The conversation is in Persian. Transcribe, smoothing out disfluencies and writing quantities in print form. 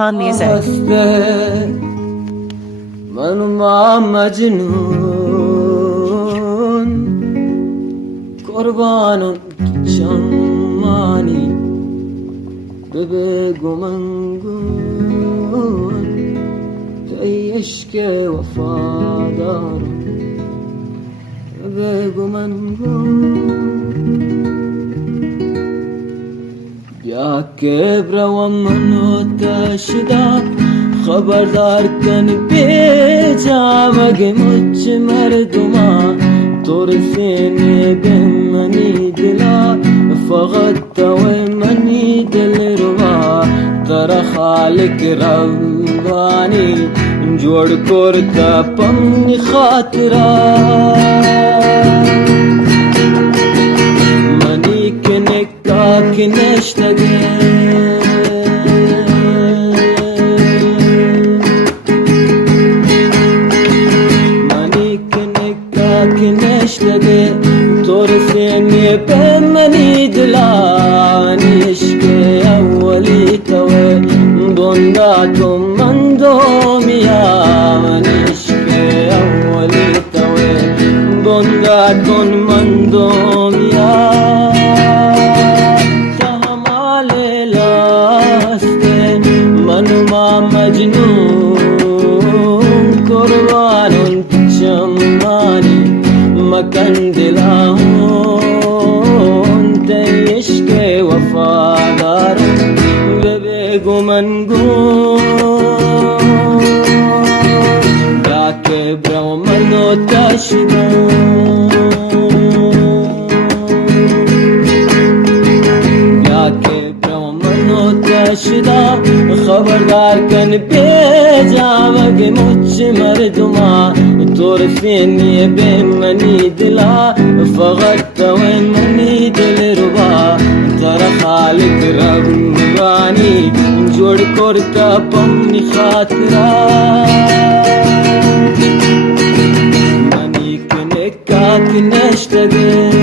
Khan Music. Manuma Majnun Kurbanun Chamani Bebe Gumangun Tayishke Wafadar Bebe Gumangun Ya kebra wa manotashda खबरदार कन बेजा मगे मुझ मर्दुमा तोर सीने बेमनी दिला फगत मनी दिल रुवा तरा खालिक रवानी जोड़ कोरता पमनी खातरा मनी कने का किनेश्तगे ترسني بمني دلاني اشكي اولي توي ضنداتم من دوميا اشكي اولي توي ضنداتم من دوميا تهمالي لاستين منما مجنون قربان تشماني مكان دلهون تيشكي وفادار ببيقو منقون يا كبرا ومنو تشدون يا كبرا ومنو تشدا خبردار كان بيجا وقي مچ مردما تورفيني بمني دلا فغدت ومني دل ربا ترى خالق رباني جوڑ كورتا پمني خاطرا مني كنكا كنشتگه